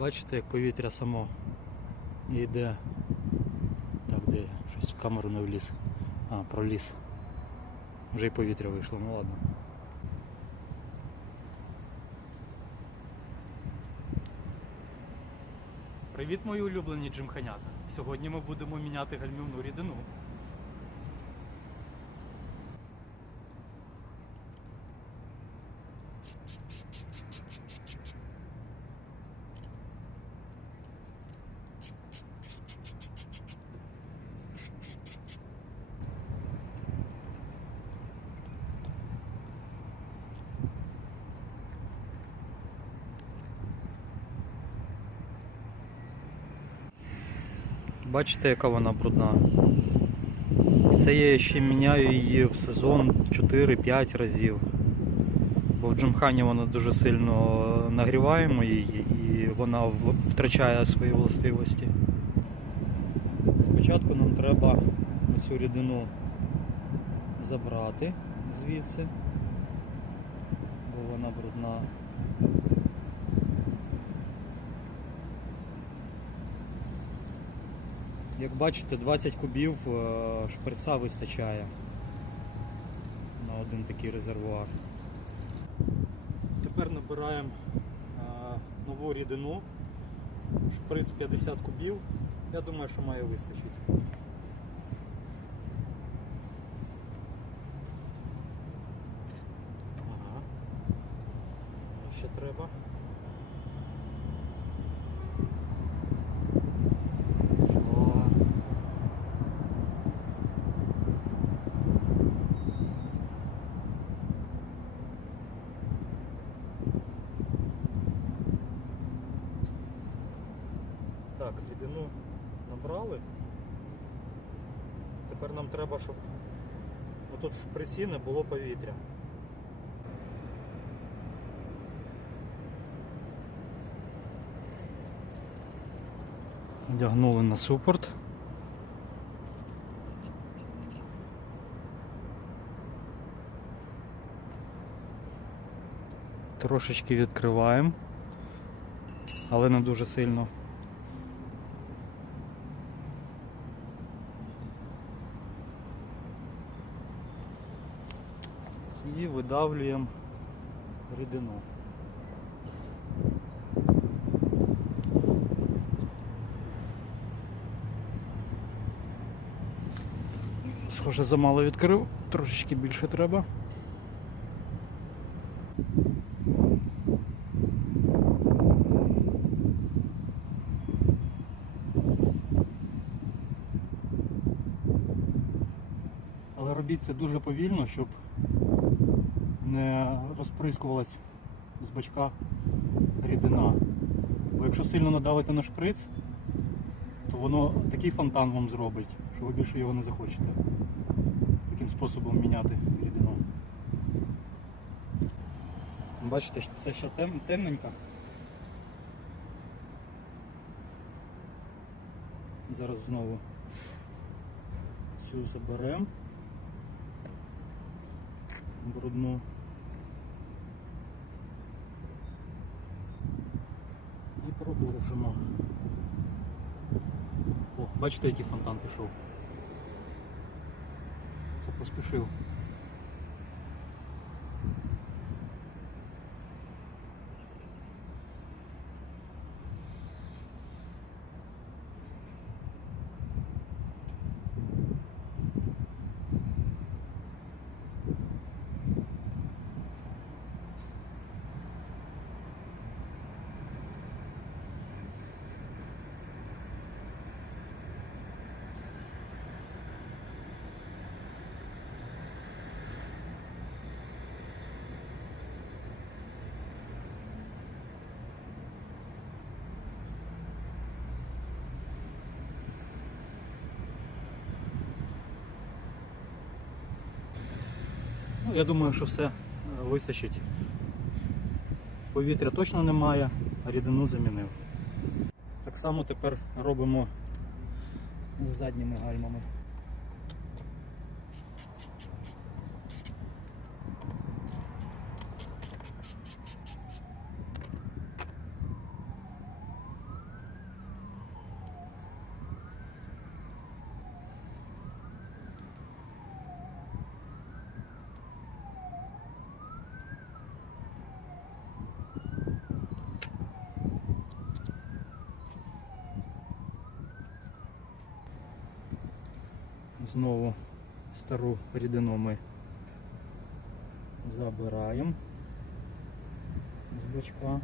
Бачите, як повітря само йде. Так, де щось в камеру не вліз. А, проліз. Вже й повітря вийшло, ну ладно. Привіт, мої улюблені джимханята. Сьогодні ми будемо міняти гальмівну рідину. Бачите, яка вона брудна. І це я ще міняю її в сезон 4-5 разів. Бо в джимхані вона дуже сильно нагріваємо її і вона втрачає свої властивості. Спочатку нам треба цю рідину забрати звідси, бо вона брудна. Як бачите, 20 кубів е, шприца вистачає на один такий резервуар. Тепер набираємо е, нову рідину, шприц 50 кубів. Я думаю, що має вистачити. Ага. Ще треба. Пішло. Так, рідину набрали. Тепер нам треба, щоб отут в присі не було повітря. Одягнули на супорт. Трошечки відкриваємо, але не дуже сильно. І видавлюємо рідину. Схоже, замало відкрив, трошечки більше треба. Але робіть це дуже повільно, щоб не розприскувалась з бачка рідина. Бо якщо сильно надавите на шприц, то воно такий фонтан вам зробить, що ви більше його не захочете. Таким способом міняти рідину. Бачите, це ще тем, темненько. Зараз знову цю заберемо. Брудну. І продовжимо. О, бачите, який фонтан пішов. Це поспішив. Ну, я думаю, що все е, вистачить. Повітря точно немає, а рідину замінив. Так само тепер робимо з задніми гальмами. Знову стару рідину ми забираємо з бачка.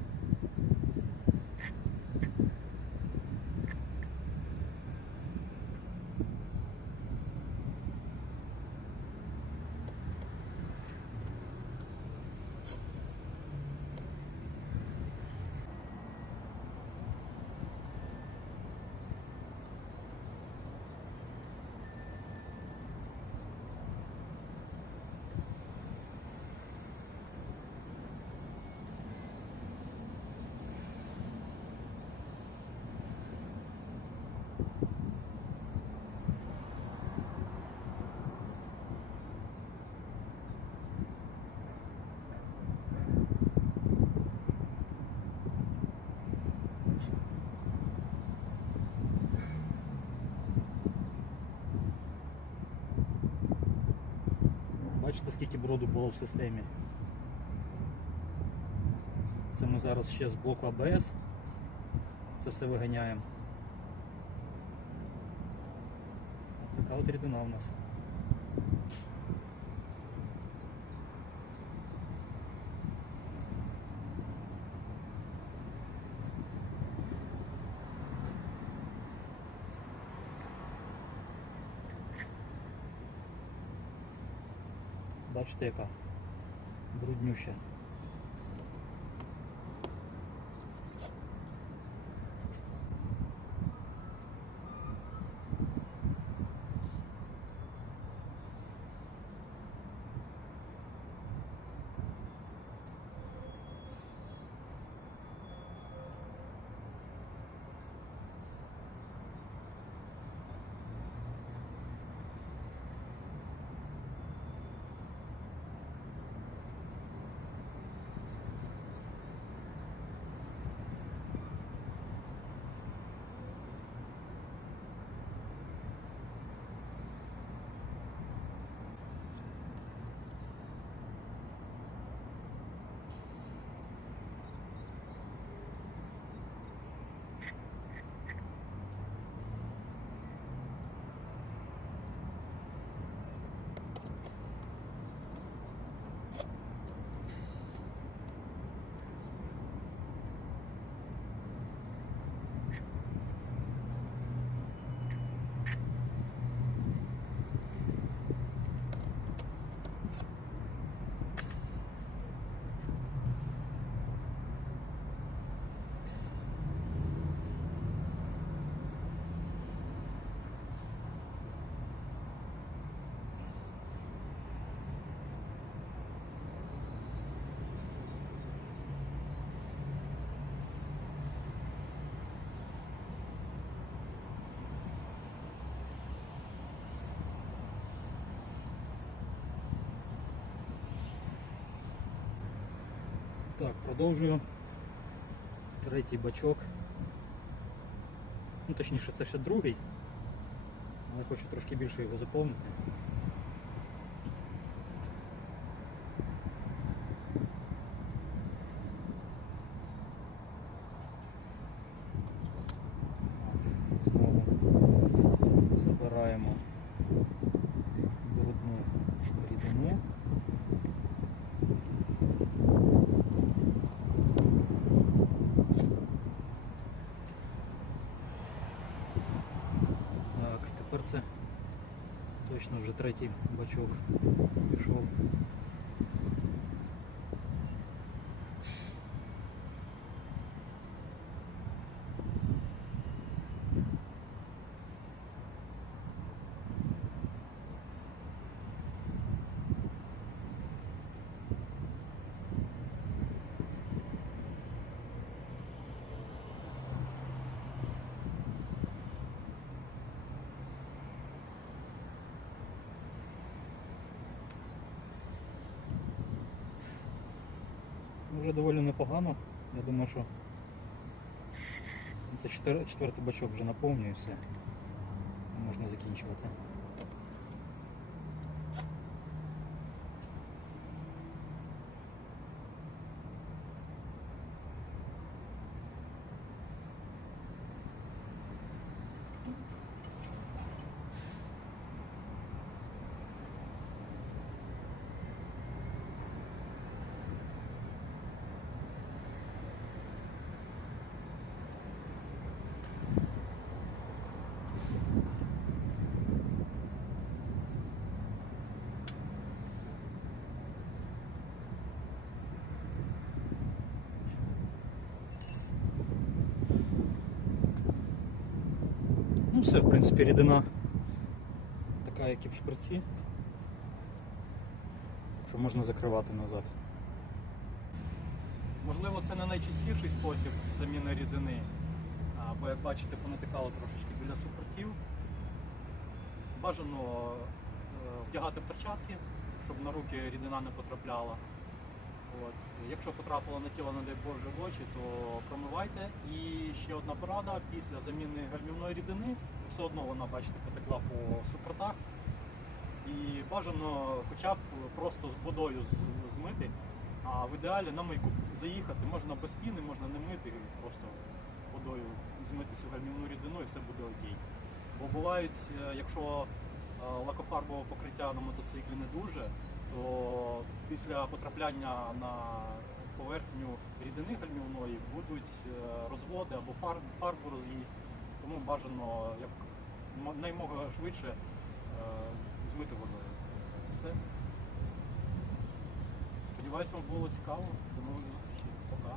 Бачите, скільки броду було в системі. Це ми зараз ще з блоку АБС. Це все виганяємо. От така от рідина у нас. Бачите, яка бруднюща. Так, продовжую. Третій бачок. Ну, точніше, це ще другий. Але хочу трошки більше його заповнити. Так, Знову забираємо брудну рідину. Так, тепер це точно вже третій бачок пішов. Вже доволі непогано. Я думаю, що це четвертий бачок вже наповнює. Можна закінчувати. Все, в принципі, рідина така, як і в шприці. Так що можна закривати назад. Можливо, це не найчастіший спосіб заміни рідини. А, Бо як бачите, понатикало трошечки біля супортів. Бажано е, вдягати перчатки, щоб на руки рідина не потрапляла. От. Якщо потрапило на тіло, не дай Боже, в очі, то промивайте. І ще одна порада, після заміни гальмівної рідини, все одно вона, бачите, потекла по супортах. І бажано хоча б просто з водою змити, а в ідеалі на мийку заїхати. Можна без піни, можна не мити, просто водою змити цю гальмівну рідину і все буде окей. Бо бувають, е, якщо е, лакофарбове покриття на мотоциклі не дуже, то після потрапляння на поверхню рідини гальмівної будуть е, розводи або фар, фарбу роз'їсть. Тому бажано як наймога швидше е, змити водою. Все. Сподіваюсь, вам було цікаво. До нових зустрічей. Пока.